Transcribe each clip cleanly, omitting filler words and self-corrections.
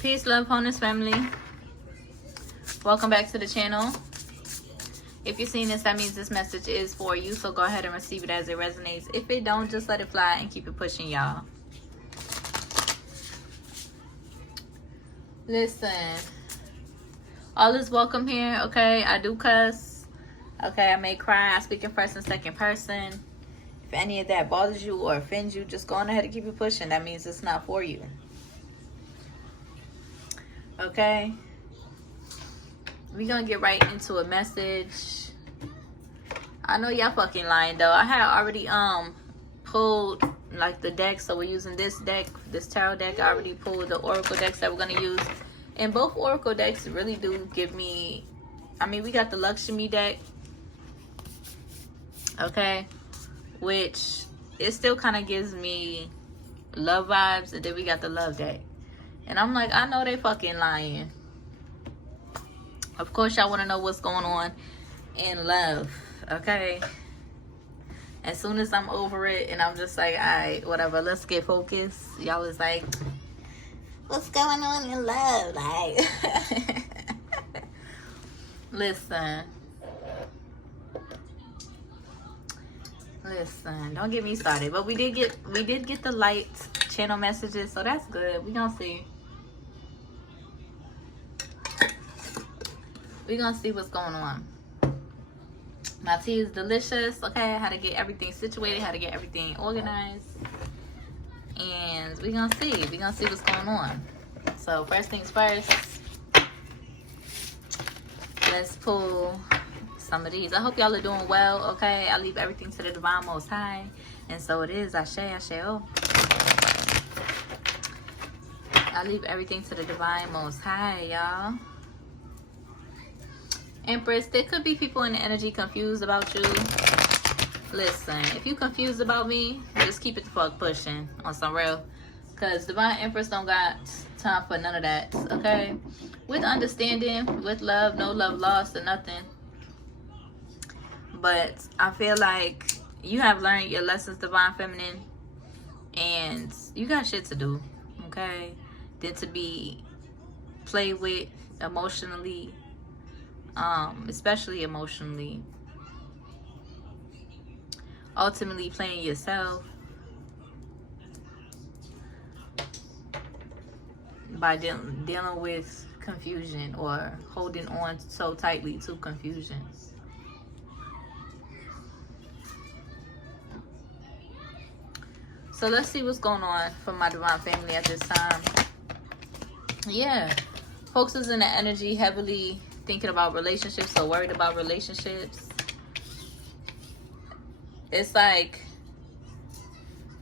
Peace, love, wholeness, family. Welcome back to the channel. If you're seeing this, that means this message is for you. So go ahead and receive it as it resonates. If it don't, just let it fly and keep it pushing, y'all. Listen. All is welcome here, okay? I do cuss. Okay, I may cry. I speak in first and second person. If any of that bothers you or offends you, just go on ahead and keep it pushing. That means it's not for you. Okay? We're gonna get right into a message. I know y'all fucking lying though. I had already pulled like the deck, so we're using this deck, this tarot deck. I already pulled the oracle decks that we're gonna use. And both oracle decks really do give me, I mean, we got the Lakshmi deck, okay, which it still kind of gives me love vibes, and then we got the love deck. And I'm like, I know they fucking lying. Of course, y'all want to know what's going on in love, okay? As soon as I'm over it and I'm just like, all right, whatever, let's get focused. Y'all is like, what's going on in love? Like, listen, don't get me started. But we did get the light channel messages, so that's good. We gonna see. We're gonna see what's going on. My tea is delicious. Okay, how to get everything situated, how to get everything organized, and we're gonna see what's going on. So first things first, let's pull some of these. I hope y'all are doing well. Okay, I leave everything to the divine most high, and so it is. Ashe, oh. I leave everything to the divine most high, y'all. Empress, there could be people in the energy confused about you. Listen, if you confused about me, just keep it the fuck pushing on some real. Because Divine Empress don't got time for none of that, okay? With understanding, with love, no love lost or nothing. But I feel like you have learned your lessons, Divine Feminine. And you got shit to do, okay? Than to be played with emotionally. Especially emotionally. Ultimately playing yourself by dealing with confusion or holding on so tightly to confusion. So let's see what's going on for my divine family at this time. Yeah, folks is in the energy heavily thinking about relationships, so worried about relationships. It's like,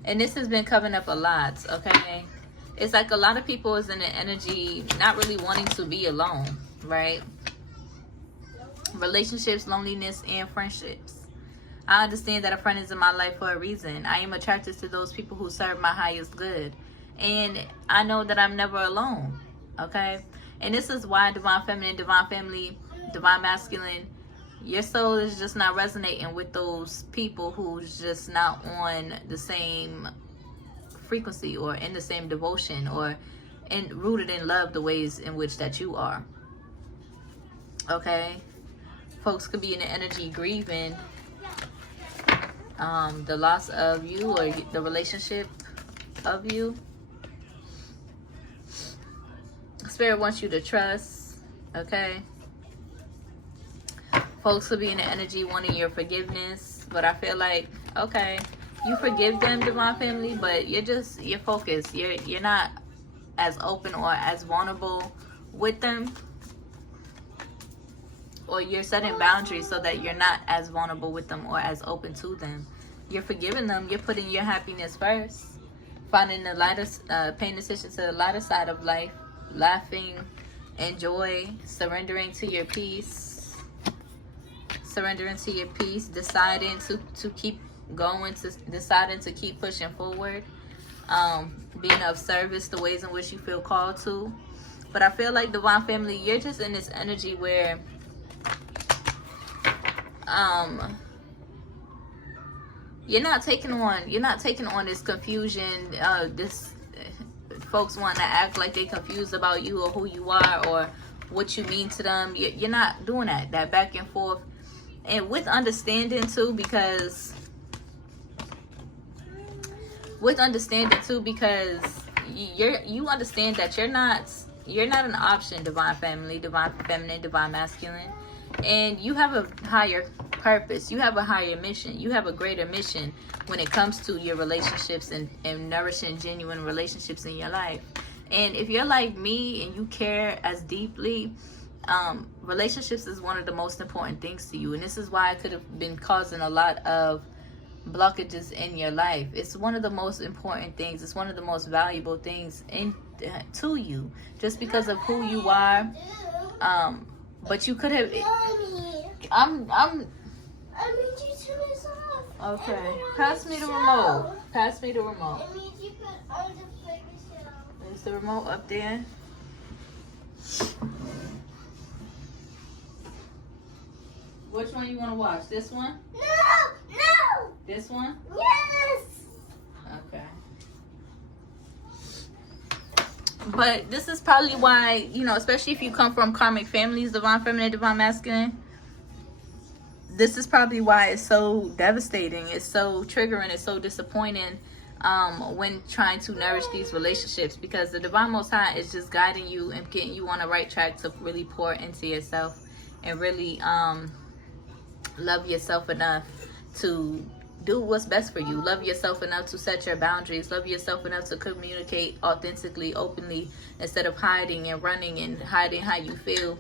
and this has been coming up a lot, okay? It's like a lot of people is in the energy not really wanting to be alone, right? Relationships, loneliness, and friendships. I understand that a friend is in my life for a reason. I am attracted to those people who serve my highest good. And I know that I'm never alone, okay? And this is why Divine Feminine, Divine Family, Divine Masculine, your soul is just not resonating with those people who's just not on the same frequency or in the same devotion or rooted in love the ways in which that you are. Okay? Folks could be in the energy grieving the loss of you or the relationship of you. Spirit wants you to trust, okay? Folks will be in the energy wanting your forgiveness, but I feel like, okay, you forgive them, Divine Family, but you're focused. You're not as open or as vulnerable with them, or you're setting boundaries so that you're not as vulnerable with them or as open to them. You're forgiving them. You're putting your happiness first, finding the lighter, paying attention to the lighter side of life. Laughing, enjoy, surrendering to your peace, deciding to keep going, deciding to keep pushing forward, being of service the ways in which you feel called to. But I feel like Divine Family, you're just in this energy where you're not taking on this confusion, this folks want to act like they confused about you or who you are or what you mean to them. You're not doing that back and forth, and with understanding too, because you understand that you're not an option, divine family, divine feminine, divine masculine, and you have a higher purpose, you have a higher mission, you have a greater mission when it comes to your relationships and nourishing genuine relationships in your life. And if you're like me and you care as deeply, relationships is one of the most important things to you, and this is why it could have been causing a lot of blockages in your life. It's one of the most important things. It's one of the most valuable things to you, just because of who you are. But you could have. I need you to turn this off. Okay. Pass me the remote. Pass me the remote. I need you to put on the favorite show. Is the remote up there? Which one you want to watch? This one? No! This one? Yes! Okay. But this is probably why, especially if you come from karmic families, divine feminine, divine masculine, this is probably why it's so devastating, it's so triggering, it's so disappointing when trying to nourish these relationships, because the divine most high is just guiding you and getting you on the right track to really pour into yourself and really love yourself enough to do what's best for you. Love yourself enough to set your boundaries. Love yourself enough to communicate authentically, openly, instead of hiding and running and hiding how you feel.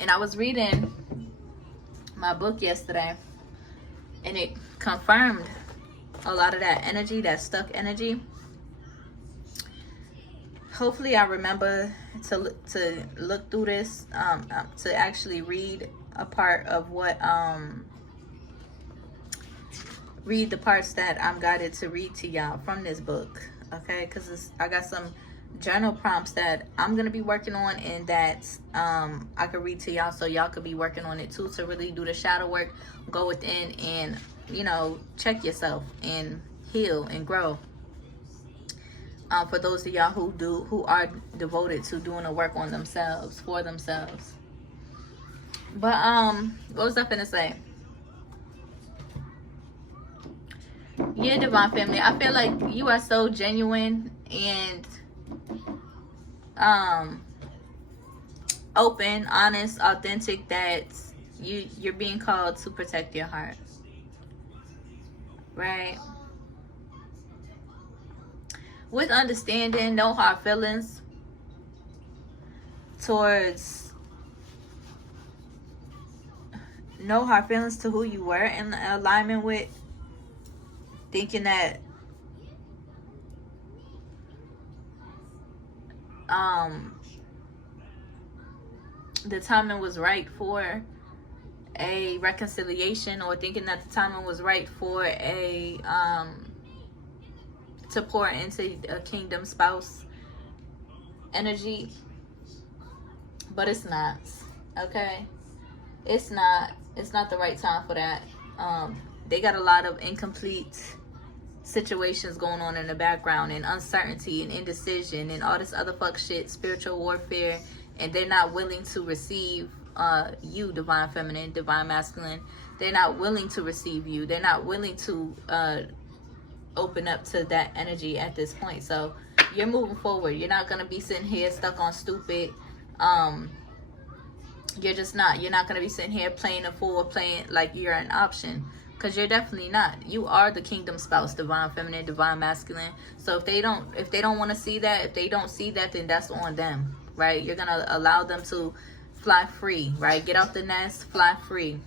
And I was reading my book yesterday, and it confirmed a lot of that energy, that stuck energy. Hopefully I remember to look through this, to actually read a part of what, read the parts that I'm guided to read to y'all from this book, okay? Because I got some journal prompts that I'm going to be working on, and that I could read to y'all, so y'all could be working on it too, to really do the shadow work, go within and, check yourself and heal and grow. For those of y'all who are devoted to doing the work on themselves, for themselves. But what was I finna say? Yeah, divine family, I feel like you are so genuine and open, honest, authentic, that you're being called to protect your heart, right? With understanding, no hard feelings towards, no hard feelings to who you were, in alignment with thinking that the timing was right for a reconciliation, or thinking that the timing was right for a to pour into a kingdom spouse energy. But it's not, okay? It's not the right time for that. They got a lot of incomplete situations going on in the background, and uncertainty and indecision and all this other fuck shit, spiritual warfare, and they're not willing to receive you, divine feminine, divine masculine. They're not willing to receive you. They're not willing to open up to that energy at this point. So you're moving forward. You're not going to be sitting here stuck on stupid. You're just not. You're not going to be sitting here playing a fool, playing like you're an option, because you're definitely not. You are the kingdom spouse, divine feminine, divine masculine. So if they don't want to see that, if they don't see that, then that's on them, right? You're going to allow them to fly free, right? Get off the nest, fly free.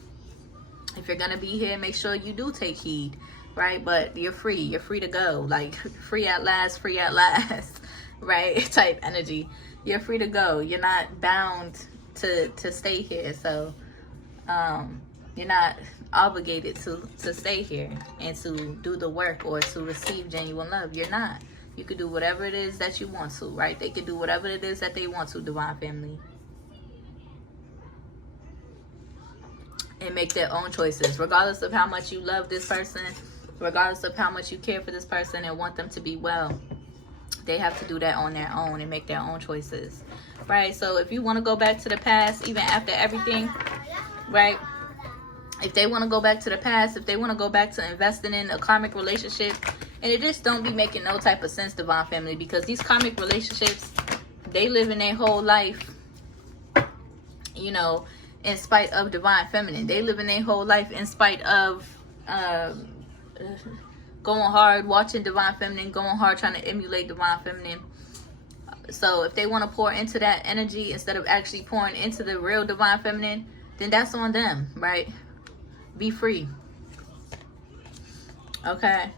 If you're going to be here, make sure you do take heed, right? But you're free to go, like free at last, right? Type energy. You're free to go. You're not bound to stay here. So you're not obligated to stay here and to do the work or to receive genuine love. You're not. You could do whatever it is that you want to, right? They could do whatever it is that they want to, divine family. and make their own choices, regardless of how much you love this person, regardless of how much you care for this person and want them to be well. They have to do that on their own and make their own choices, right? So if you want to go back to the past, even after everything, right? If they want to go back to the past, if they want to go back to investing in a karmic relationship, and it just don't be making no type of sense, divine family, because these karmic relationships, they live in their whole life, you know, in spite of divine feminine. They live in their whole life in spite of going hard, watching divine feminine, going hard, trying to emulate divine feminine. So if they want to pour into that energy instead of actually pouring into the real divine feminine, then that's on them, right? Be free. Okay.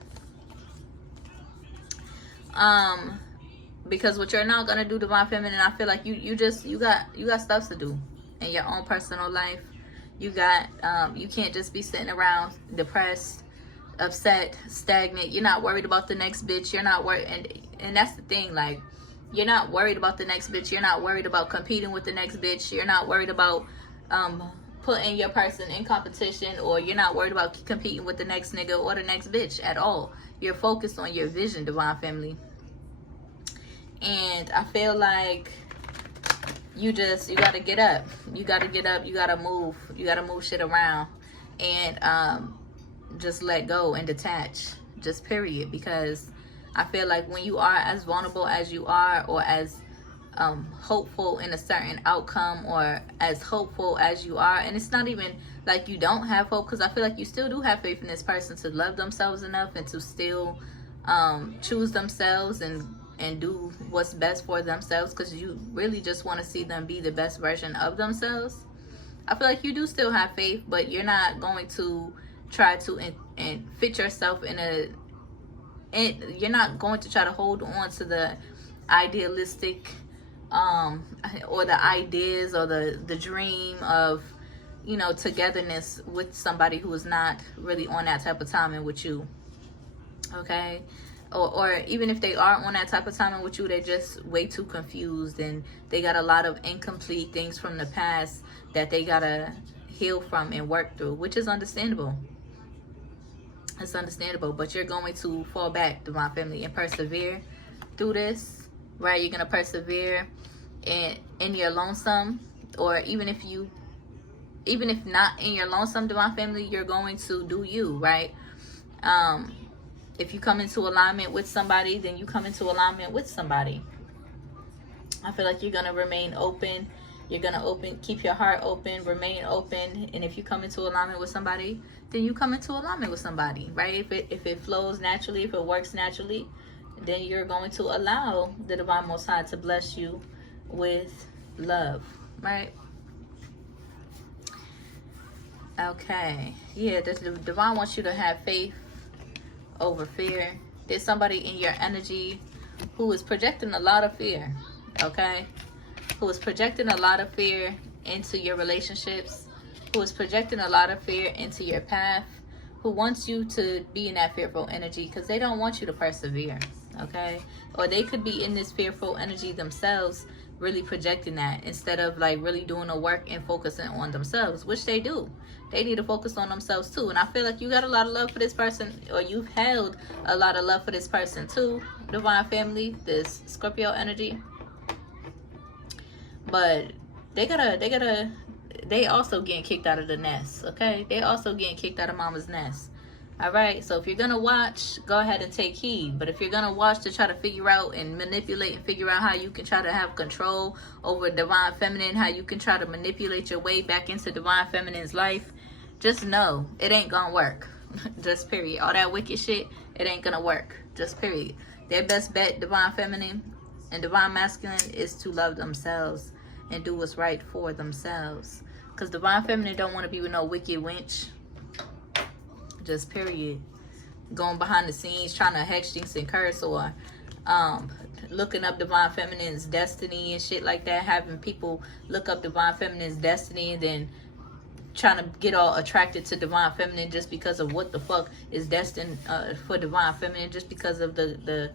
Because what you're not gonna do, divine feminine, I feel like you got stuff to do in your own personal life. You can't just be sitting around depressed, upset, stagnant. You're not worried about the next bitch. You're not worried, and that's the thing, like, you're not worried about the next bitch. You're not worried about competing with the next bitch. You're not worried about putting your person in competition, or you're not worried about competing with the next nigga or the next bitch at all. You're focused on your vision, divine family. And I feel like you gotta get up. You gotta get up. You gotta move. You gotta move shit around, and just let go and detach. Just period. Because I feel like when you are as vulnerable as you are, or as hopeful in a certain outcome, or as hopeful as you are, and it's not even like you don't have hope, because I feel like you still do have faith in this person to love themselves enough and to still choose themselves and do what's best for themselves, because you really just want to see them be the best version of themselves. I feel like you do still have faith, but you're not going to try to and fit yourself you're not going to try to hold on to the idealistic or the ideas or the dream of, you know, togetherness with somebody who is not really on that type of timing with you. Okay? Or even if they are on that type of timing with you, they're just way too confused, and they got a lot of incomplete things from the past that they gotta heal from and work through, which is understandable. It's understandable, but you're going to fall back, divine family, and persevere through this, right? You're gonna persevere in your lonesome, or even if not in your lonesome, divine family, you're going to do you, right? If you come into alignment with somebody, then you come into alignment with somebody. I feel like you're gonna remain open. You're gonna keep your heart open, remain open, and if you come into alignment with somebody, then you come into alignment with somebody, right? If it flows naturally, if it works naturally, then you're going to allow the divine Most High to bless you with love, right? Okay, yeah, the divine wants you to have faith over fear. There's somebody in your energy who is projecting a lot of fear, okay? Who is projecting a lot of fear into your relationships, who is projecting a lot of fear into your path, who wants you to be in that fearful energy because they don't want you to persevere, okay? Or they could be in this fearful energy themselves, really projecting that instead of like really doing the work and focusing on themselves, which they do. They need to focus on themselves too. And I feel like you got a lot of love for this person, or you've held a lot of love for this person too, divine family, this Scorpio energy. But they also getting kicked out of the nest, okay? They also getting kicked out of mama's nest. All right, so if you're gonna watch, go ahead and take heed. But if you're gonna watch to try to figure out and manipulate and figure out how you can try to have control over divine feminine, how you can try to manipulate your way back into divine feminine's life, just know it ain't gonna work. Just period. All that wicked shit, it ain't gonna work. Just period. Their best bet, divine feminine and divine masculine, is to love themselves and do what's right for themselves. Because divine feminine don't want to be with no wicked wench. Just period. Going behind the scenes trying to hex, jinx, and curse, or looking up divine feminine's destiny and shit like that. Having people look up divine feminine's destiny and then trying to get all attracted to divine feminine just because of what the fuck is destined for divine feminine, just because of the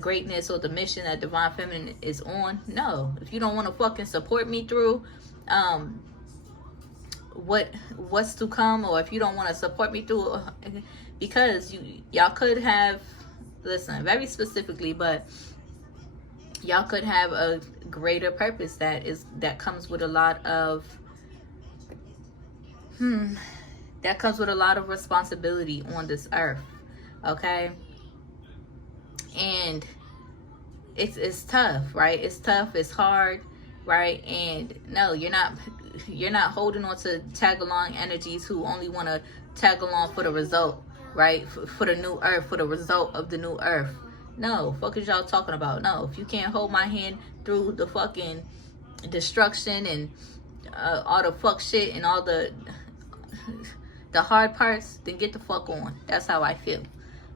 greatness or the mission that divine feminine is on. No, if you don't want to fucking support me through what's to come, or if you don't want to support me through, because y'all could have, listen very specifically, but y'all could have a greater purpose that comes with a lot of that comes with a lot of responsibility on this earth, okay? And it's tough, right? It's tough, it's hard, right? And no, you're not holding on to tag along energies who only want to tag along for the result, right? For the new earth, for the result of the new earth. No, fuck is y'all talking about? No, if you can't hold my hand through the fucking destruction and all the fuck shit and all the hard parts, then get the fuck on. That's how I feel.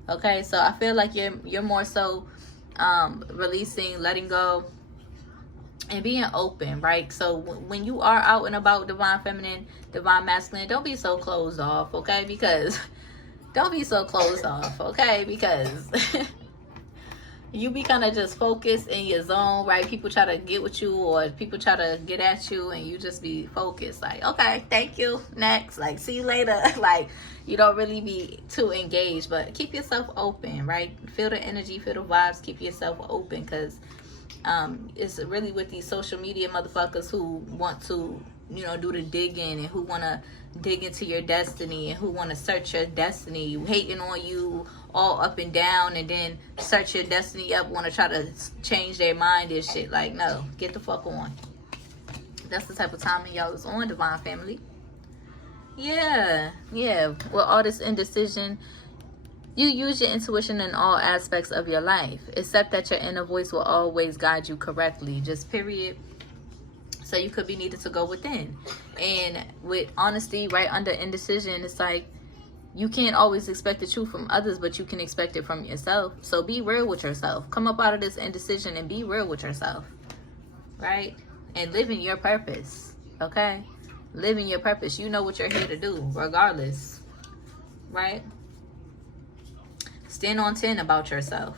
Okay, so I feel like you're more so releasing, letting go, and being open, right? So when you are out and about, divine feminine, divine masculine, don't be so closed off, okay? Because don't be so closed off, okay? Because you be kind of just focused in your zone, right? People try to get with you, or people try to get at you, and you just be focused, like, okay, thank you, next, like, see you later. Like, you don't really be too engaged, but keep yourself open, right? Feel the energy, feel the vibes, keep yourself open, because it's really with these social media motherfuckers who want to, you know, do the digging, and who want to dig into your destiny, and who want to search your destiny, hating on you all up and down, and then search your destiny up, want to try to change their mind and shit. Like, no, get the fuck on. That's the type of timing y'all is on, divine family. Yeah, with all this indecision, you use your intuition in all aspects of your life, except that your inner voice will always guide you correctly, just period. So you could be needed to go within. And with honesty, right under indecision, it's like, you can't always expect the truth from others, but you can expect it from yourself. So be real with yourself. Come up out of this indecision and be real with yourself, right? And live in your purpose, okay? Live in your purpose. You know what you're here to do, regardless, right? Stand on 10 about yourself.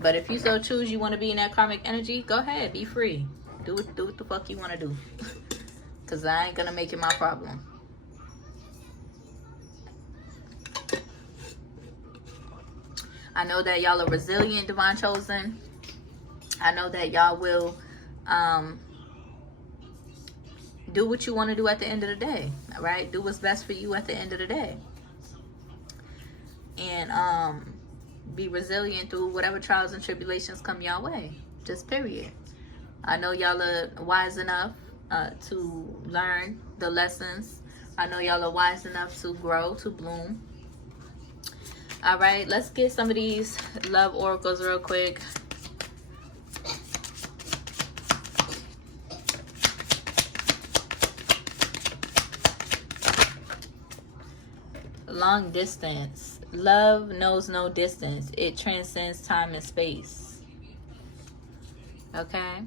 But if you so choose, you want to be in that karmic energy, go ahead, be free. Do what the fuck you want to do. Because I ain't going to make it my problem. I know that y'all are resilient, divine chosen. I know that y'all will do what you want to do at the end of the day, right? Do what's best for you at the end of the day. And be resilient through whatever trials and tribulations come your way. Just period. I know y'all are wise enough to learn the lessons. I know y'all are wise enough to grow, to bloom. All right, let's get some of these love oracles real quick. Long distance. Love knows no distance. It transcends time and space. Okay.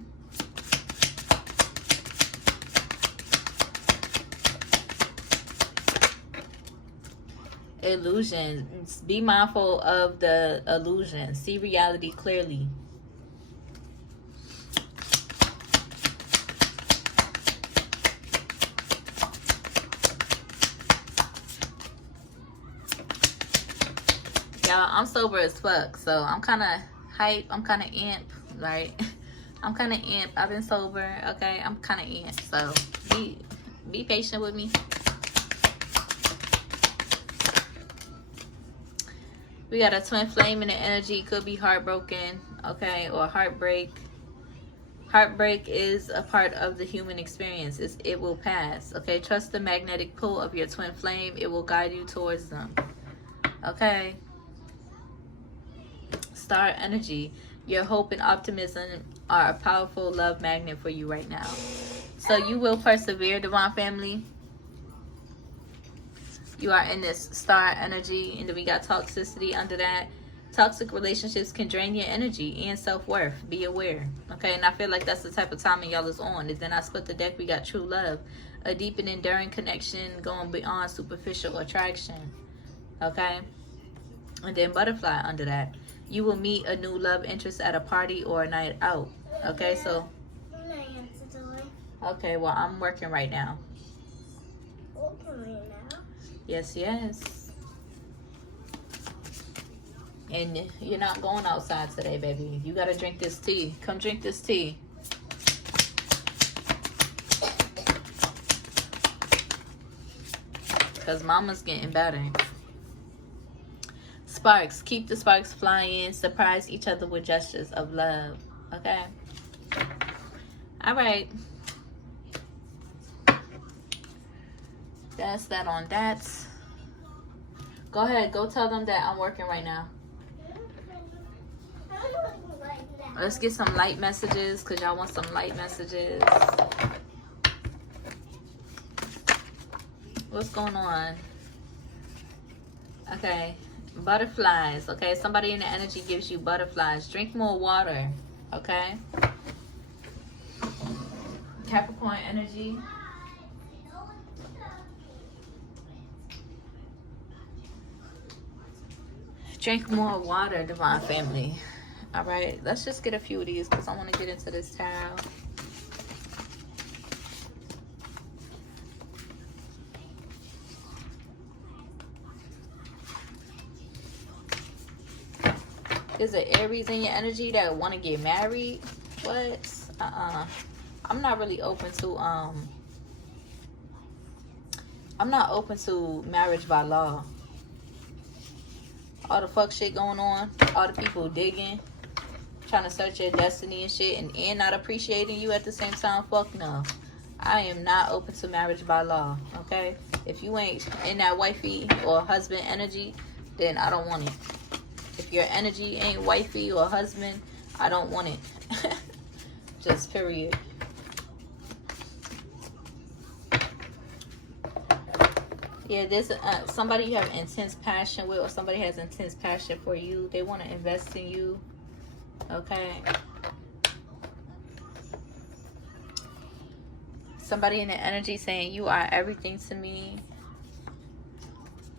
Illusions. Be mindful of the illusion. See reality clearly. Y'all, I'm sober as fuck, so I'm kind of hype. I'm kind of amped, right? I'm kind of amped. I've been sober, okay? I'm kind of amped, so be patient with me. We got a twin flame in the energy. Could be heartbroken, okay, or heartbreak. Heartbreak is a part of the human experience. It will pass, okay? Trust the magnetic pull of your twin flame. It will guide you towards them, okay? Star energy. Your hope and optimism are a powerful love magnet for you right now. So you will persevere, divine family. You are in this star energy, and then we got toxicity under that. Toxic relationships can drain your energy and self-worth. Be aware, okay? And I feel like that's the type of timing y'all is on. And then I split the deck. We got true love, a deep and enduring connection going beyond superficial attraction, okay? And then butterfly under that. You will meet a new love interest at a party or a night out, okay? So Okay, well, I'm working right now. Working right now? Yes, yes. And you're not going outside today, baby. You gotta drink this tea. Come drink this tea. Because mama's getting better. Sparks. Keep the sparks flying. Surprise each other with gestures of love. Okay? All right. That's that on that. Go ahead. Go tell them that I'm working right now. Let's get some light messages because y'all want some light messages. What's going on? Okay. Butterflies. Okay. Somebody in the energy gives you butterflies. Drink more water. Okay. Capricorn energy. Drink more water, divine family. All right, let's just get a few of these because I want to get into this tarot. Is it Aries in your energy that want to get married? What? I'm not really open to I'm not open to marriage by law. All the fuck shit going on, all the people digging, trying to search your destiny and shit, and not appreciating you at the same time. Fuck no. I am not open to marriage by law. Okay? If you ain't in that wifey or husband energy, then I don't want it. If your energy ain't wifey or husband, I don't want it. Just period. Yeah, there's somebody you have intense passion with, or somebody has intense passion for you. They want to invest in you. Okay. Somebody in the energy saying you are everything to me.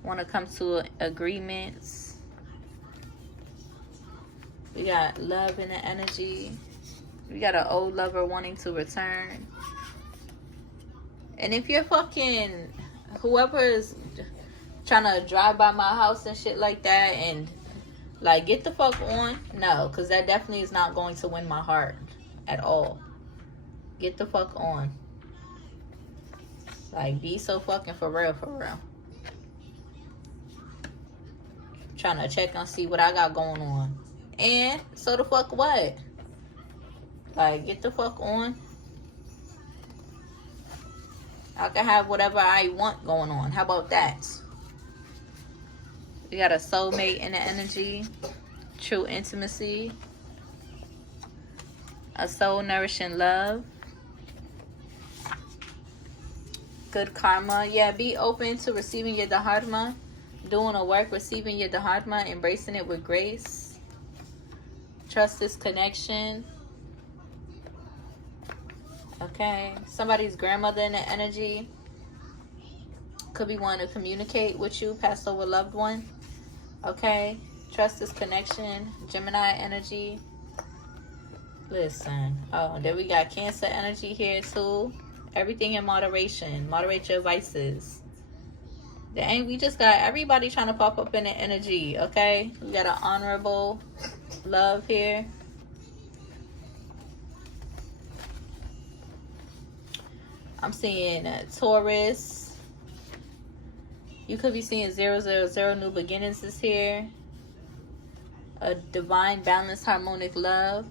Want to come to agreements. We got love in the energy. We got an old lover wanting to return. And if you're fucking whoever is trying to drive by my house and shit like that and like get the fuck on, no, because that definitely is not going to win my heart at all. Get the fuck on. Like, be so fucking for real, for real. Trying to check and see what I got going on. And so the fuck what? Like, get the fuck on. I can have whatever I want going on. How about that? We got a soulmate in the energy. True intimacy. A soul nourishing love. Good karma. Yeah, be open to receiving your dharma. Doing a work, receiving your dharma, embracing it with grace. Trust this connection. Okay. Somebody's grandmother in the energy. Could be wanting to communicate with you, passed over loved one. Okay. Trust this connection. Gemini energy. Listen. Oh, then we got Cancer energy here too. Everything in moderation. Moderate your vices. Dang, we just got everybody trying to pop up in the energy. Okay. We got an honorable love here. I'm seeing Taurus. You could be seeing 000 new beginnings is here. A divine, balanced, harmonic love.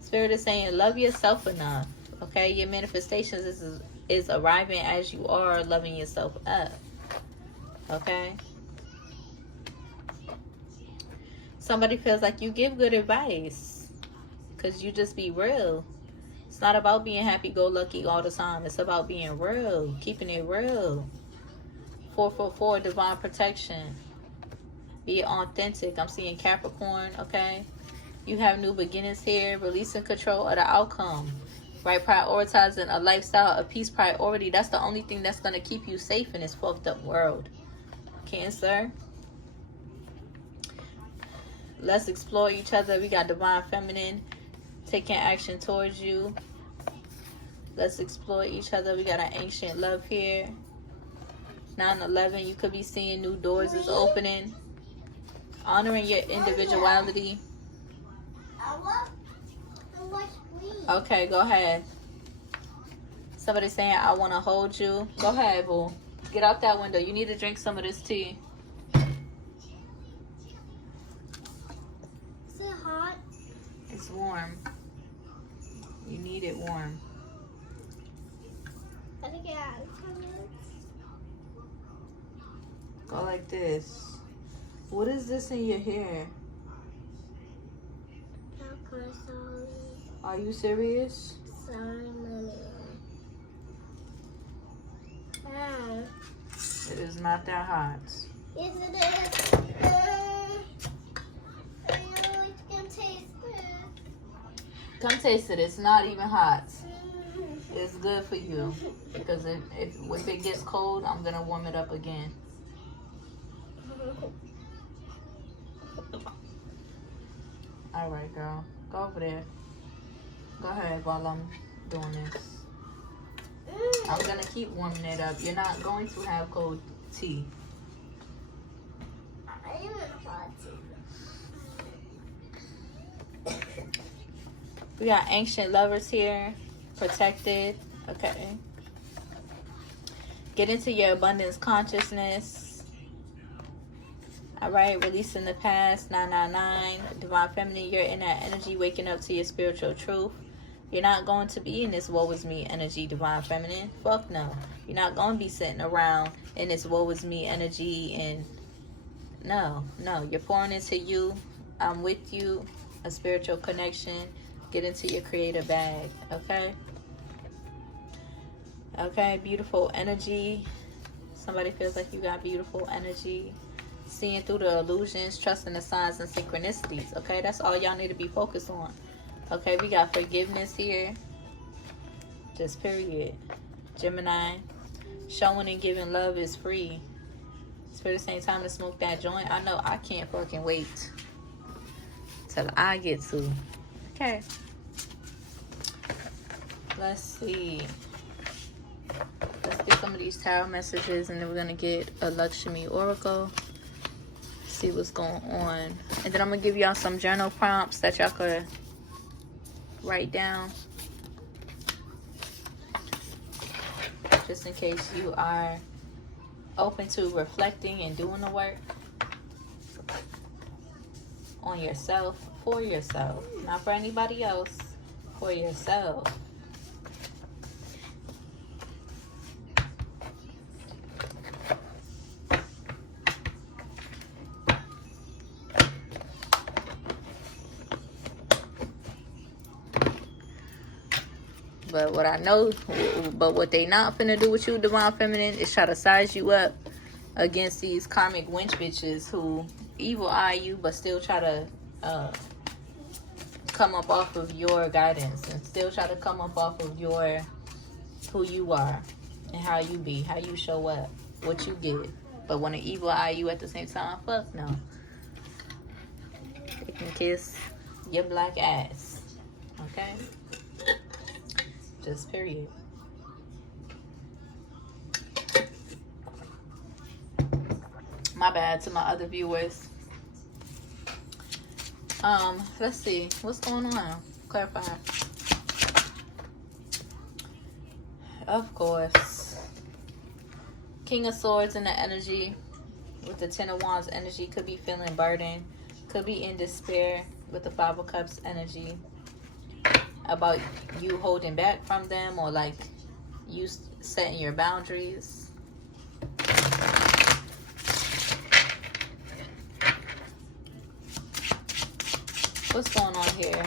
Spirit is saying love yourself enough. Okay, your manifestations is arriving as you are loving yourself up. Okay. Somebody feels like you give good advice because you just be real. It's not about being happy-go-lucky all the time. It's about being real, keeping it real. 444, divine protection. Be authentic. I'm seeing Capricorn, okay? You have new beginnings here. Releasing control of the outcome. Right? Prioritizing a lifestyle, a peace priority. That's the only thing that's going to keep you safe in this fucked up world. Cancer. Let's explore each other. We got divine feminine taking action towards you. Let's explore each other. We got an ancient love here. 9/11, you could be seeing new doors is opening. Honoring your individuality. Okay, go ahead. Somebody saying, I want to hold you. Go ahead, boo. Get out that window. You need to drink some of this tea. Is it hot? It's warm. You need it warm. Gotta get out of here. Go like this. What is this in your hair? Are you serious? Sorry, Mommy. It is not that hot. Yes, it is. I know it's gonna taste good. Come taste it. It's not even hot. It's good for you. Because if it gets cold, I'm going to warm it up again. All right, girl. Go over there. Go ahead while I'm doing this. I'm going to keep warming it up. You're not going to have cold tea. I am in hot tea. We got ancient lovers here. Protected. Okay. Get into your abundance consciousness. All right. Releasing the past. 999. Divine feminine. You're in that energy. Waking up to your spiritual truth. You're not going to be in this woe is me energy, divine feminine. Fuck no. You're not going to be sitting around in this woe is me energy. And no. You're pouring into you. I'm with you. A spiritual connection. Get into your creative bag. Okay? Okay, beautiful energy. Somebody feels like you got beautiful energy. Seeing through the illusions, trusting the signs and synchronicities. Okay, that's all y'all need to be focused on. Okay, we got forgiveness here. Just period. Gemini. Showing and giving love is free. It's for the same time to smoke that joint. I know I can't fucking wait till I get to. Okay. Let's see. Let's get some of these tarot messages and then we're going to get a Lakshmi Oracle. See what's going on. And then I'm going to give y'all some journal prompts that y'all could write down. Just in case you are open to reflecting and doing the work on yourself, for yourself. Not for anybody else, for yourself. But what I know, but what they not finna do with you, divine feminine, is try to size you up against these karmic wench bitches who evil eye you, but still try to come up off of your guidance and still try to come up off of your who you are and how you be, how you show up, what you get. But when an evil eye you at the same time, fuck no. They can kiss your black ass. Okay? Just period. My bad to my other viewers. Let's see. What's going on? Clarify. Of course. King of Swords in the energy. With the Ten of Wands energy. Could be feeling burdened. Could be in despair with the Five of Cups energy. About you holding back from them or like you setting your boundaries. What's going on here?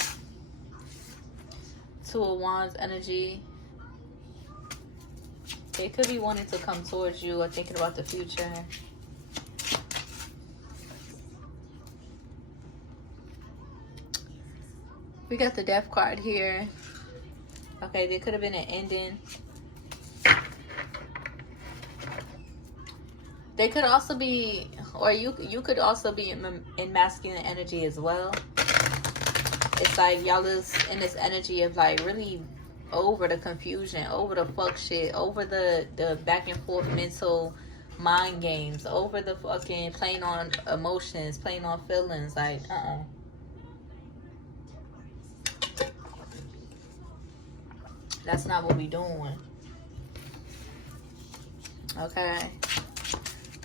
Two of Wands energy. They could be wanting to come towards you or thinking about the future. We got the Death card here. Okay, there could have been an ending. They could also be, or you could also be in masculine energy as well. It's like y'all is in this energy of like really over the confusion, over the fuck shit, over the back and forth mental mind games, over the fucking playing on emotions, playing on feelings. Like, that's not what we doing. Okay.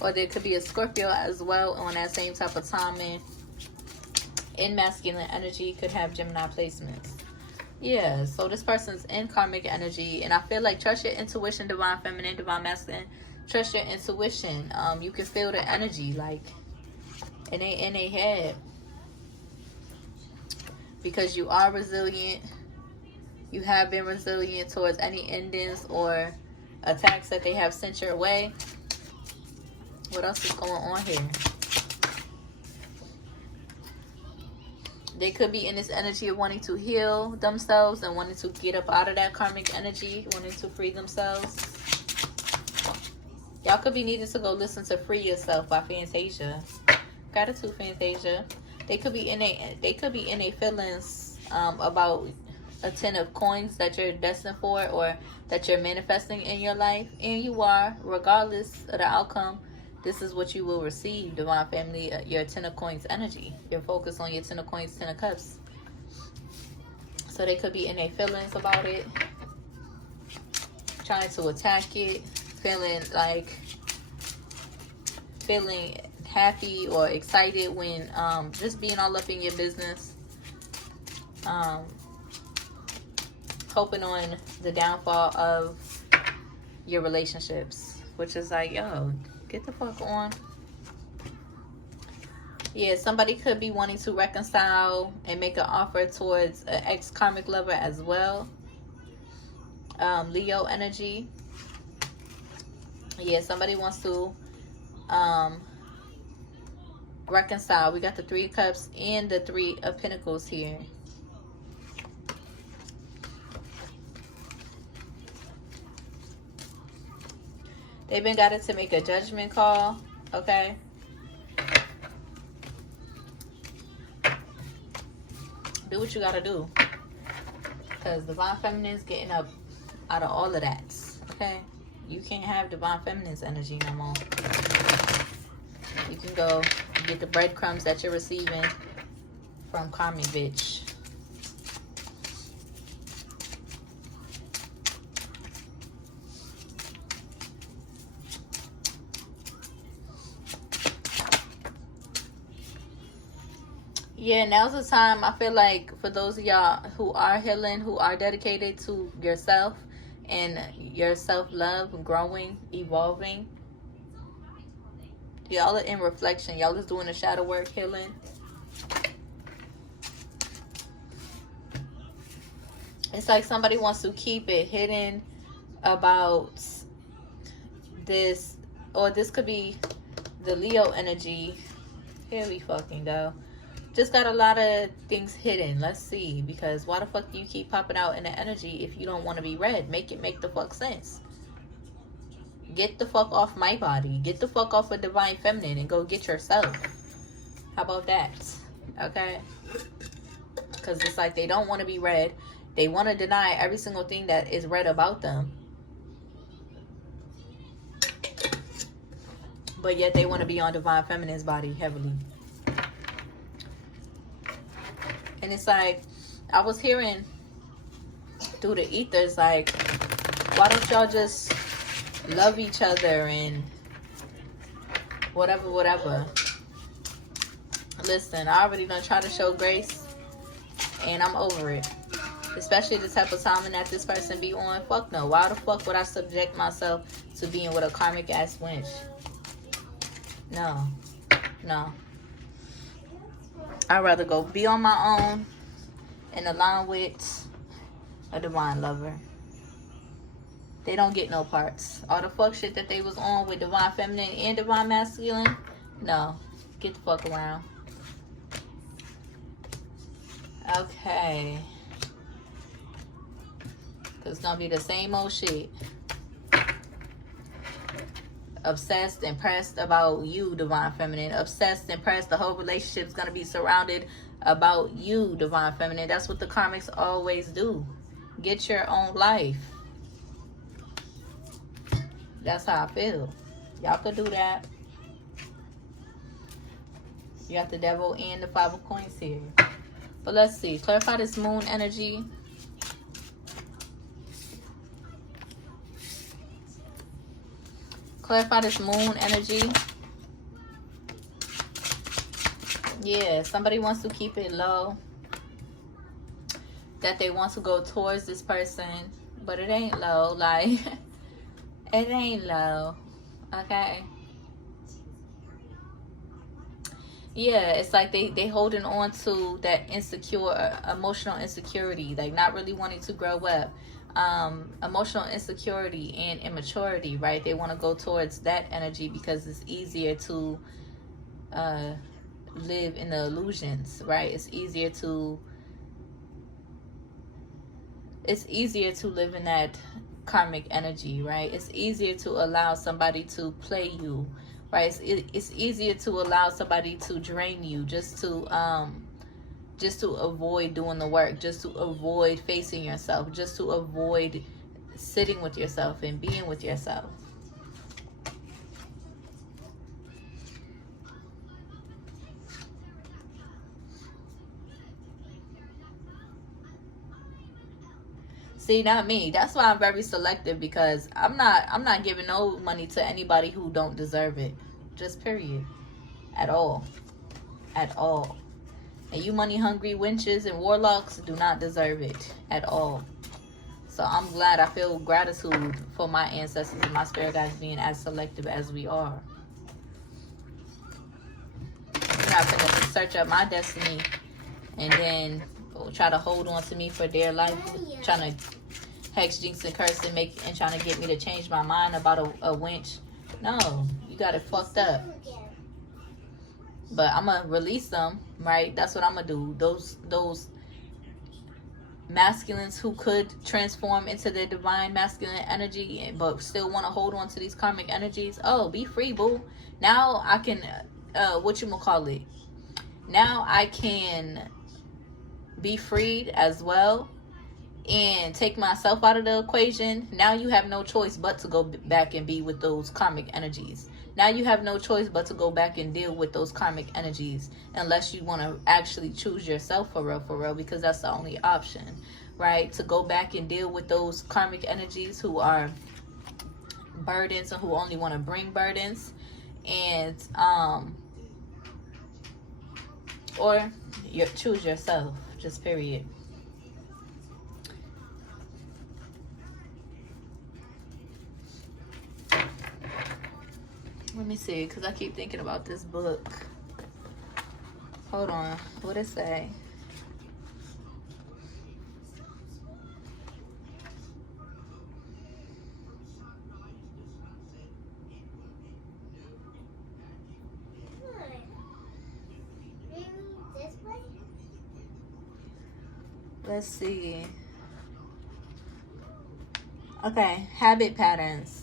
Or there could be a Scorpio as well on that same type of timing. In masculine energy, could have Gemini placements. Yeah, so this person's in karmic energy, and I feel like trust your intuition, divine feminine, divine masculine. Trust your intuition. You can feel the energy, like in their head, because you are resilient. You have been resilient towards any endings or attacks that they have sent your way. What else is going on here? They could be in this energy of wanting to heal themselves and wanting to get up out of that karmic energy, wanting to free themselves. Y'all could be needing to go listen to Free Yourself by Fantasia. Gratitude, Fantasia. They could be in a feelings about a 10 of coins that you're destined for or that you're manifesting in your life. And you are, regardless of the outcome. This is what you will receive, divine family, your 10 of coins energy. You're focused on your 10 of coins, 10 of cups. So they could be in their feelings about it, trying to attack it, feeling happy or excited when just being all up in your business. Hoping on the downfall of your relationships, which is like, yo, get the fuck on. Yeah, somebody could be wanting to reconcile and make an offer towards an ex-karmic lover as well. Leo energy. Yeah, somebody wants to reconcile. We got the 3 of cups and the 3 of pentacles here. They've been got it to make a judgment call, okay? Do what you gotta do. Because divine feminine is getting up out of all of that, okay? You can't have divine feminine's energy no more. You can go get the breadcrumbs that you're receiving from karmic bitch. Yeah, now's the time, I feel like, for those of y'all who are healing, who are dedicated to yourself and your self-love, growing, evolving. Y'all are in reflection. Y'all is doing the shadow work, healing. It's like somebody wants to keep it hidden about this, or this could be the Leo energy. Here we fucking go. Just got a lot of things hidden. Let's see. Because why the fuck do you keep popping out in the energy if you don't want to be read? Make it make the fuck sense. Get the fuck off my body. Get the fuck off of divine feminine and go get yourself. How about that? Okay? Because it's like they don't want to be read. They want to deny every single thing that is read about them. But yet they want to be on divine feminine's body heavily. And it's like, I was hearing through the ethers, like, why don't y'all just love each other and whatever. Listen, I already done try to show grace, and I'm over it. Especially the type of timing that this person be on. Fuck no. Why the fuck would I subject myself to being with a karmic ass wench? No. I'd rather go be on my own and align with a divine lover. They don't get no parts. All the fuck shit that they was on with divine feminine and divine masculine, no. Get the fuck around. Okay. It's gonna be the same old shit. Obsessed and pressed about you, divine feminine. Obsessed and pressed. The whole relationship's gonna be surrounded about you, divine feminine. That's what the karmics always do. Get your own life. That's how I feel. Y'all could do that. You got the devil and the 5 of coins here. But let's see. Clarify this moon energy. Clarify this moon energy. Yeah, somebody wants to keep it low. That they want to go towards this person. But it ain't low. Like, it ain't low. Okay. Yeah, it's like they holding on to that insecure, emotional insecurity, like not really wanting to grow up, emotional insecurity and immaturity, right? They want to go towards that energy because it's easier to live in the illusions, right? It's easier to live in that karmic energy, right? It's easier to allow somebody to play you, right? It's easier to allow somebody to drain you, just to avoid doing the work, just to avoid facing yourself, just to avoid sitting with yourself and being with yourself. See, not me. That's why I'm very selective, because I'm not giving no money to anybody who don't deserve it. Just period. At all. At all. And you money hungry witches and warlocks do not deserve it at all. So I'm glad. I feel gratitude for my ancestors and my spirit guides being as selective as we are. You're not gonna search up my destiny and then try to hold on to me for dear life, trying to hex, jinx, and curse and trying to get me to change my mind about a winch. No, you got it fucked up. But I'm gonna release them, right? That's what I'm gonna do. Those masculines who could transform into their divine masculine energy but still want to hold on to these karmic energies. Oh, be free, boo. Now I can now I can be freed as well and take myself out of the equation. Now you have no choice but to go back and be with those karmic energies. Now you have no choice but to go back and deal with those karmic energies, unless you want to actually choose yourself for real, because that's the only option, right? To go back and deal with those karmic energies who are burdens and who only want to bring burdens, and or you choose yourself, just period. Let me see, because I keep thinking about this book. Hold on. What it say? Let's see. Okay, habit patterns.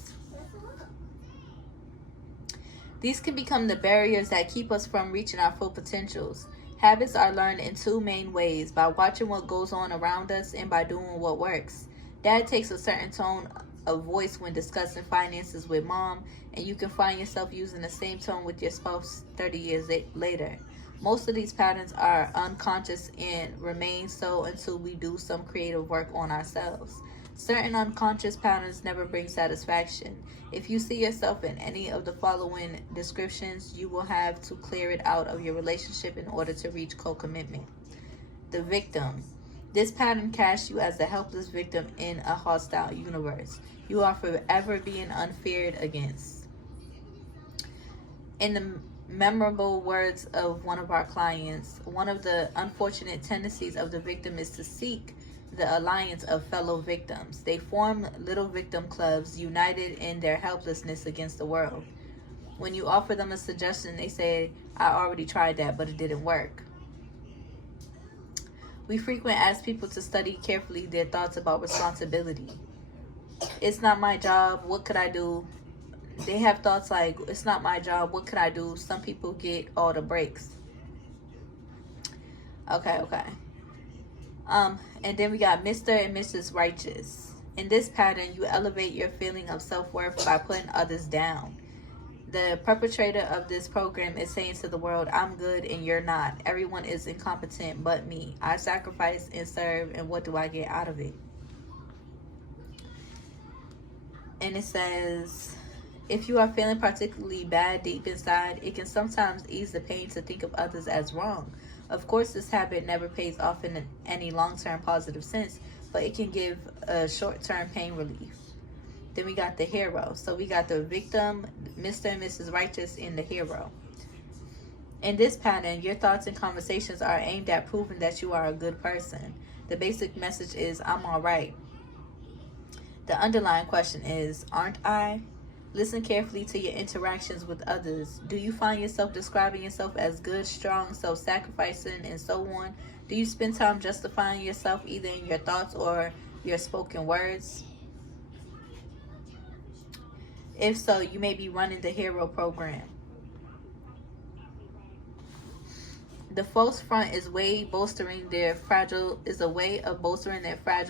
These can become the barriers that keep us from reaching our full potentials. Habits are learned in two main ways: by watching what goes on around us and by doing what works. Dad takes a certain tone of voice when discussing finances with mom, and you can find yourself using the same tone with your spouse 30 years later. Most of these patterns are unconscious and remain so until we do some creative work on ourselves. Certain unconscious patterns never bring satisfaction. If you see yourself in any of the following descriptions, you will have to clear it out of your relationship in order to reach co-commitment. The victim. This pattern casts you as a helpless victim in a hostile universe. You are forever being unfared against. In the memorable words of one of our clients, one of the unfortunate tendencies of the victim is to seek the alliance of fellow victims. They form little victim clubs, united in their helplessness against the world. When you offer them a suggestion, they say, I already tried that, but it didn't work. We frequently ask people to study carefully their thoughts about responsibility. It's not my job, what could I do? They have thoughts like, it's not my job, what could I do? Some people get all the breaks. Okay. And then we got Mr. and Mrs. Righteous. In this pattern, you elevate your feeling of self-worth by putting others down. The perpetrator of this program is saying to the world, I'm good and you're not. Everyone is incompetent but me. I sacrifice and serve, and what do I get out of it? And it says, if you are feeling particularly bad deep inside, it can sometimes ease the pain to think of others as wrong. Of course, this habit never pays off in any long-term positive sense, but it can give a short-term pain relief. Then we got the hero. So we got the victim, Mr. and Mrs. Righteous, and the hero. In this pattern, your thoughts and conversations are aimed at proving that you are a good person. The basic message is, I'm all right. The underlying question is, aren't I? Listen carefully to your interactions with others. Do you find yourself describing yourself as good, strong, self-sacrificing, and so on? Do you spend time justifying yourself either in your thoughts or your spoken words? If so, you may be running the hero program. The false front is a way of bolstering their fragile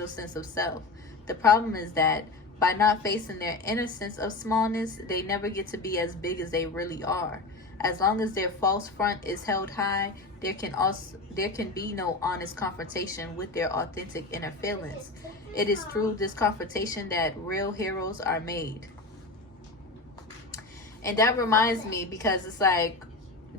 sense of self. The problem is that by not facing their inner sense of smallness, they never get to be as big as they really are. As long as their false front is held high, there can be no honest confrontation with their authentic inner feelings. It is through this confrontation that real heroes are made. And that reminds me, because it's like,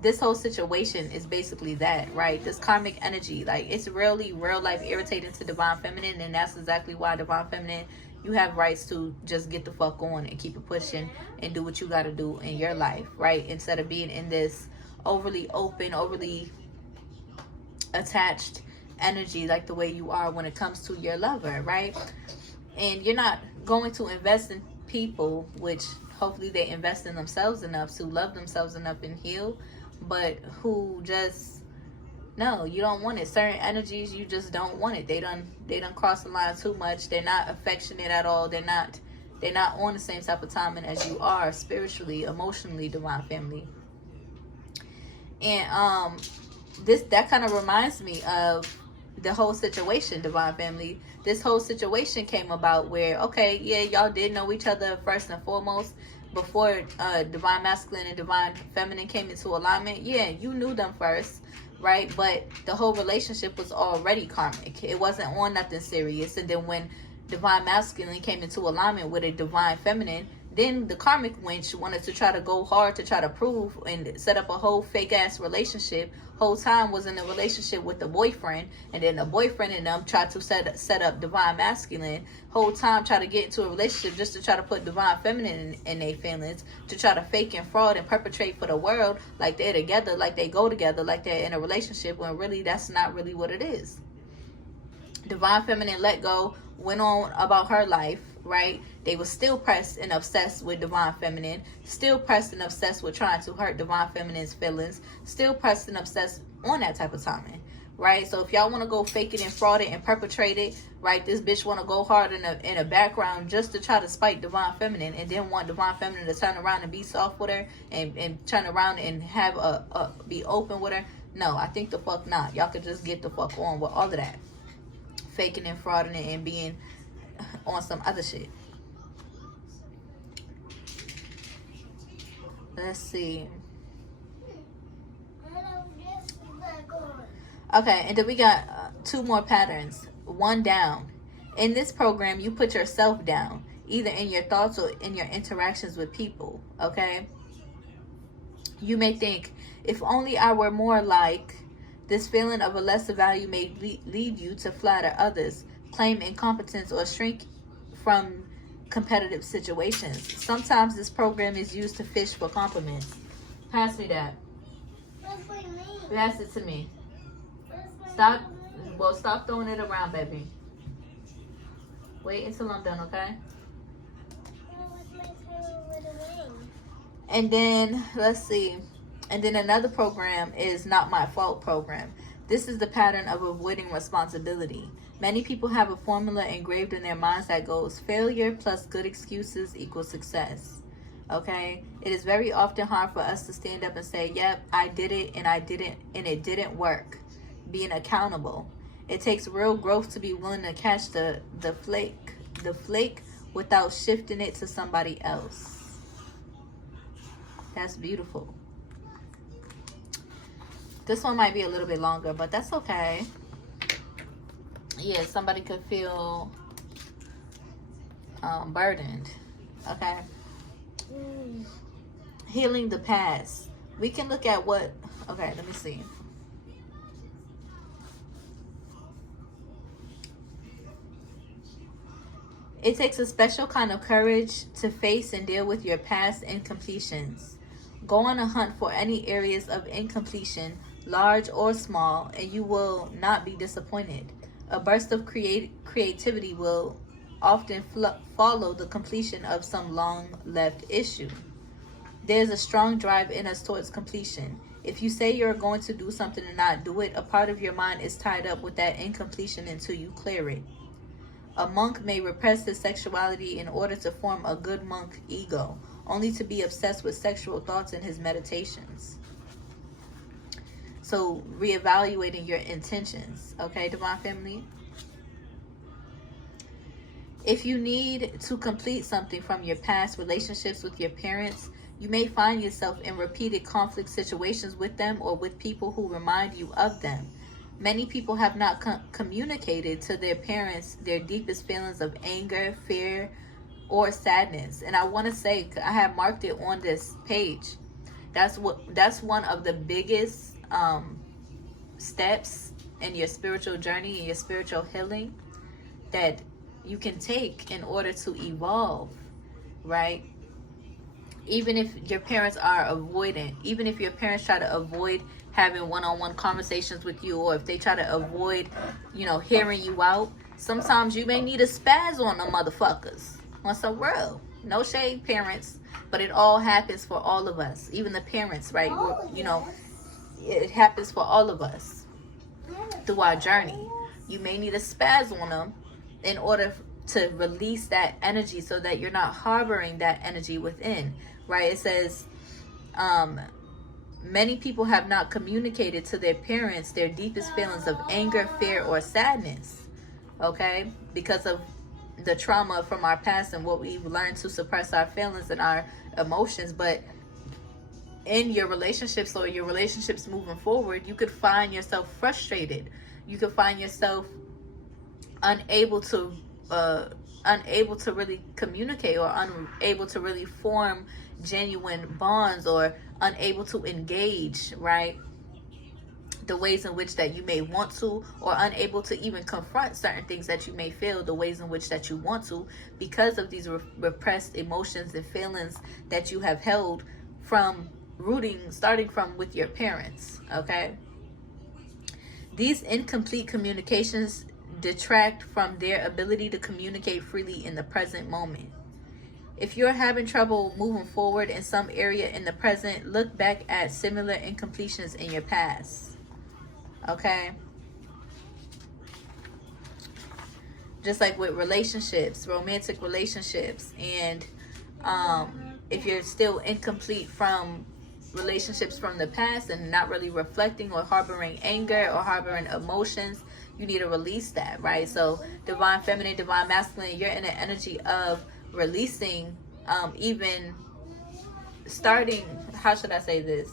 this whole situation is basically that, right? This karmic energy, like, it's really real life irritating to Divine Feminine, and that's exactly why Divine Feminine, you have rights to just get the fuck on and keep it pushing and do what you got to do in your life, right? Instead of being in this overly open, overly attached energy like the way you are when it comes to your lover, right? And you're not going to invest in people, which hopefully they invest in themselves enough to love themselves enough and heal, but who just, no, you don't want it. Certain energies, you just don't want it. They done cross the line too much. They're not affectionate at all. They're not on the same type of timing as you are spiritually, emotionally, Divine Family. And that kind of reminds me of the whole situation, Divine Family. This whole situation came about where, okay, yeah, y'all did know each other first and foremost before Divine Masculine and Divine Feminine came into alignment. Yeah, you knew them first, right? But the whole relationship was already karmic. It wasn't on nothing serious. And then when Divine Masculine came into alignment with a Divine Feminine, then the karmic winch wanted to try to go hard to try to prove and set up a whole fake ass relationship. Whole time was in a relationship with the boyfriend, and then the boyfriend and them tried to set up Divine Masculine. Whole time try to get into a relationship just to try to put Divine Feminine in their feelings, to try to fake and fraud and perpetrate for the world like they're together, like they go together, like they're in a relationship, when really that's not really what it is. Divine Feminine let go, went on about her life, right? They were still pressed and obsessed with Divine Feminine, still pressed and obsessed with trying to hurt Divine Feminine's feelings, still pressed and obsessed on that type of timing, right? So if y'all want to go fake it and fraud it and perpetrate it, right, this bitch want to go hard in a background just to try to spite Divine Feminine, and then want Divine Feminine to turn around and be soft with her and turn around and have be open with her. No, I think the fuck not. Y'all could just get the fuck on with all of that faking and frauding it and being on some other shit. Let's see. Okay, and then we got two more patterns. One down. In this program, you put yourself down, either in your thoughts or in your interactions with people, okay? You may think, if only I were more like. This feeling of a lesser value may lead you to flatter others, claim incompetence, or shrink from competitive situations. Sometimes this program is used to fish for compliments. Pass me that. Pass it to me. Stop throwing it around, baby. Wait until I'm done, okay? And then, let's see. And then another program is Not My Fault program. This is the pattern of avoiding responsibility. Many people have a formula engraved in their minds that goes, failure plus good excuses equals success. Okay? It is very often hard for us to stand up and say, yep, I did it and it didn't work. Being accountable. It takes real growth to be willing to catch the flake without shifting it to somebody else. That's beautiful. This one might be a little bit longer, but that's okay. Yeah, somebody could feel burdened. Okay. Healing the past. We can look at what... Okay, let me see. It takes a special kind of courage to face and deal with your past incompletions. Go on a hunt for any areas of incompletion, large or small, and you will not be disappointed. A burst of creativity will often follow the completion of some long-left issue. There's a strong drive in us towards completion. If you say you're going to do something and not do it, a part of your mind is tied up with that incompletion until you clear it. A monk may repress his sexuality in order to form a good monk ego, only to be obsessed with sexual thoughts in his meditations. So, reevaluating your intentions. Okay, Divine Family? If you need to complete something from your past relationships with your parents, you may find yourself in repeated conflict situations with them or with people who remind you of them. Many people have not communicated to their parents their deepest feelings of anger, fear, or sadness. And I want to say, I have marked it on this page. That's one of the biggest steps in your spiritual journey and your spiritual healing that you can take in order to evolve, right? Even if your parents are avoidant, even if your parents try to avoid having one-on-one conversations with you, or if they try to avoid, hearing you out, sometimes you may need a spaz on them motherfuckers. On some real. No shade, parents, but it all happens for all of us. Even the parents, right? It happens for all of us through our journey. You may need a spaz on them in order to release that energy so that you're not harboring that energy within, right? It says, many people have not communicated to their parents their deepest feelings of anger, fear, or sadness, okay? Because of the trauma from our past and what we've learned to suppress our feelings and our emotions. But in your relationships or your relationships moving forward, you could find yourself frustrated. You could find yourself unable to really communicate, or unable to really form genuine bonds, or unable to engage, right? The ways in which that you may want to, or unable to even confront certain things that you may feel the ways in which that you want to, because of these repressed emotions and feelings that you have held from starting from with your parents, okay? These incomplete communications detract from their ability to communicate freely in the present moment. If you're having trouble moving forward in some area in the present, look back at similar incompletions in your past. Okay? Just like with relationships, romantic relationships, and if you're still incomplete from relationships from the past and not really reflecting or harboring anger or harboring emotions, you need to release that, right? So divine feminine, divine masculine, you're in the energy of releasing, even starting, how should I say this?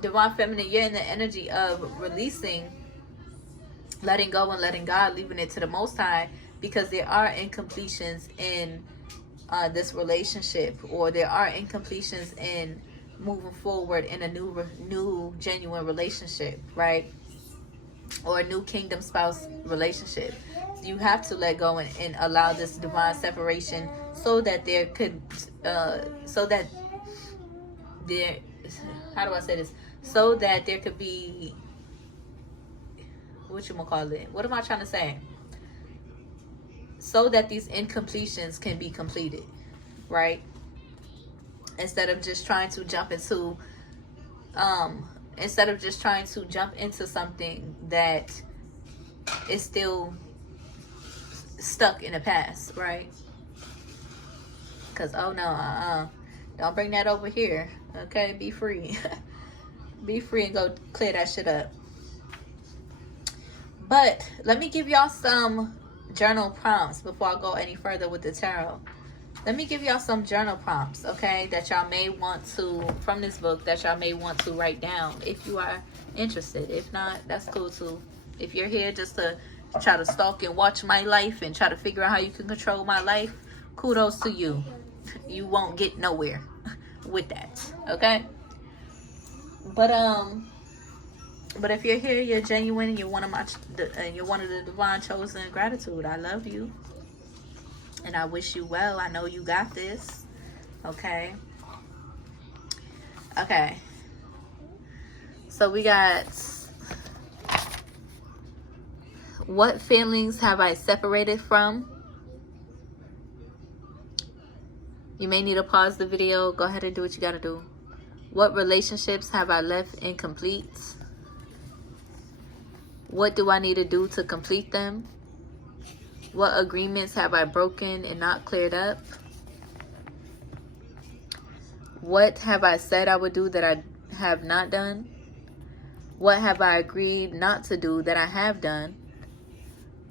Divine feminine, you're in the energy of releasing, letting go and letting God, leaving it to the Most High, because there are incompletions in this relationship, or there are incompletions in moving forward in a new genuine relationship, right? Or a new kingdom spouse relationship. You have to let go and allow this divine separation, so that there could so that there, how do I say this, so that there could be, what am I trying to say? So that these incompletions can be completed, right? Instead of just trying to jump into something that is still stuck in the past, right? Because, oh no, don't bring that over here. Okay, be free. Be free and go clear that shit up. But let me give y'all some journal prompts before I go any further with the tarot. Let me give y'all some journal prompts, okay, that y'all may want to, from this book, that y'all may want to write down if you are interested. If not, that's cool too. If you're here just to try to stalk and watch my life and try to figure out how you can control my life, kudos to you. You won't get nowhere with that, okay? But if you're here, you're genuine, and you're one of the divine chosen. Gratitude. I love you, and I wish you well. I know you got this. Okay. Okay. So we got, what feelings have I separated from? You may need to pause the video. Go ahead and do what you gotta do. What relationships have I left incomplete? What do I need to do to complete them? What agreements have I broken and not cleared up? What have I said I would do that I have not done? What have I agreed not to do that I have done?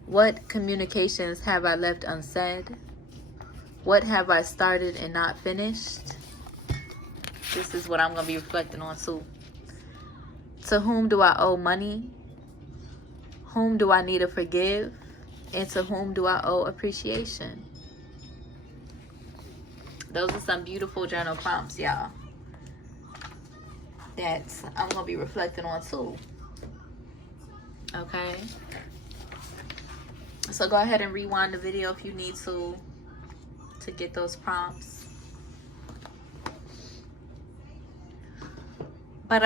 What communications have I left unsaid? What have I started and not finished? This is what I'm going to be reflecting on too. To whom do I owe money? Whom do I need to forgive? And to whom do I owe appreciation? Those are some beautiful journal prompts, y'all, that I'm going to be reflecting on too. Okay? So go ahead and rewind the video if you need to get those prompts. But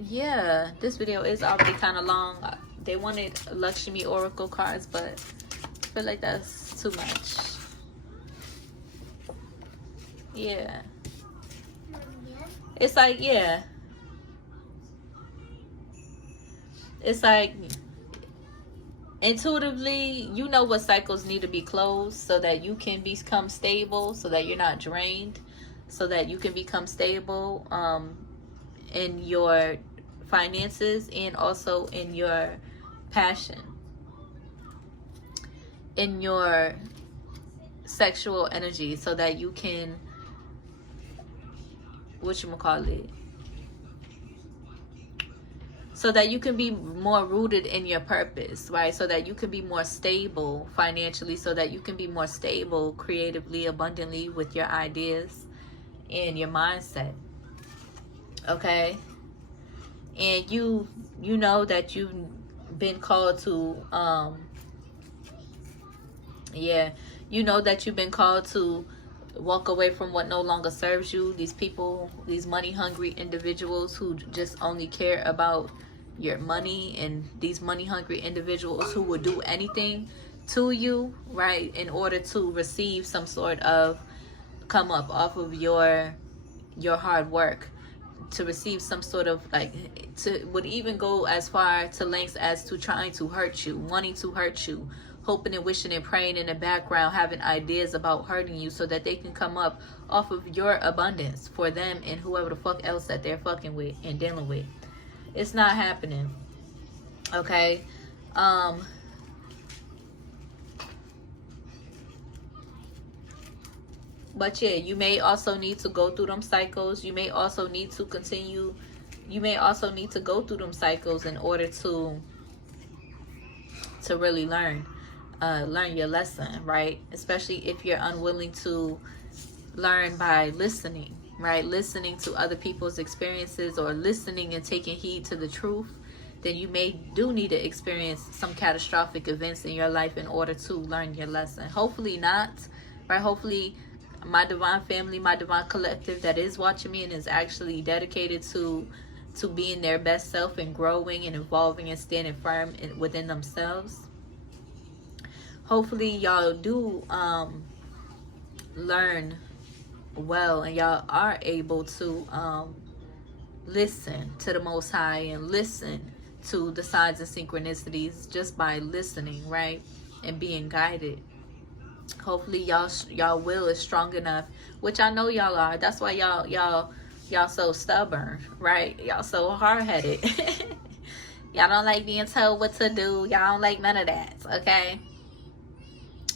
yeah, this video is already kind of long. They wanted Lakshmi Oracle cards, but I feel like that's too much. Yeah. It's like, yeah. It's like, intuitively, you know what cycles need to be closed so that you can become stable, so that you're not drained, so that you can become stable in your finances and also in your passion, in your sexual energy, so that you can, so that you can be more rooted in your purpose, right? So that you can be more stable financially, so that you can be more stable creatively, abundantly with your ideas and your mindset. Okay? And you know that you've been called to, you know that you've been called to walk away from what no longer serves you. These people, these money hungry individuals who just only care about your money, and these money hungry individuals who will do anything to you, right, in order to receive some sort of come up off of your hard work, to receive some sort of, like, would even go as far to lengths as to trying to hurt you, wanting to hurt you, hoping and wishing and praying in the background, having ideas about hurting you so that they can come up off of your abundance for them and whoever the fuck else that they're fucking with and dealing with. It's not happening. Okay? But yeah, you may also need to go through them cycles. You may also need to continue. You may also need to go through them cycles in order to really learn your lesson, right? Especially if you're unwilling to learn by listening, right? Listening to other people's experiences or listening and taking heed to the truth, then you do need to experience some catastrophic events in your life in order to learn your lesson. Hopefully not, right? Hopefully my divine family, my divine collective that is watching me and is actually dedicated to being their best self and growing and evolving and standing firm within themselves. Hopefully y'all do learn well, and y'all are able to listen to the Most High and listen to the signs and synchronicities just by listening, right, and being guided. Hopefully y'all will is strong enough, which I know y'all are. That's why y'all so stubborn, right? Y'all so hard-headed. Y'all don't like being told what to do. Y'all don't like none of that, okay?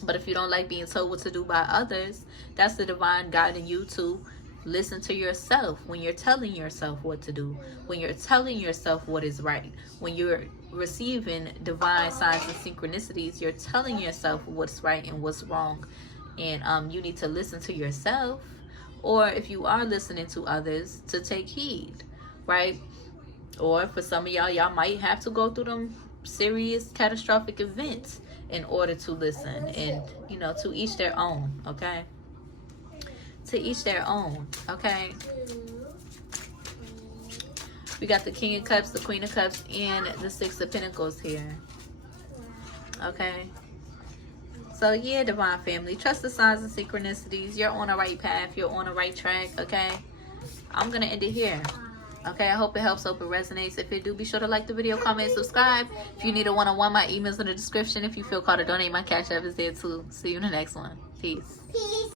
But if you don't like being told what to do by others, that's the divine guiding you to listen to yourself when you're telling yourself what to do, when you're telling yourself what is right, when you're receiving divine signs and synchronicities, you're telling yourself what's right and what's wrong. And you need to listen to yourself, or if you are listening to others, to take heed, right? Or for some of y'all might have to go through them serious catastrophic events in order to listen. And to each their own, okay? To each their own, okay? We got the King of Cups, the Queen of Cups, and the Six of Pentacles here, okay? So yeah, divine family, trust the signs and synchronicities. You're on the right path. You're on the right track, okay? I'm gonna end it here. Okay, I hope it helps, hope it resonates. If it do, be sure to like the video, comment, and subscribe. If you need a one-on-one, my email's in the description. If you feel called to donate, my Cash App is there too. See you in the next one. Peace. Peace.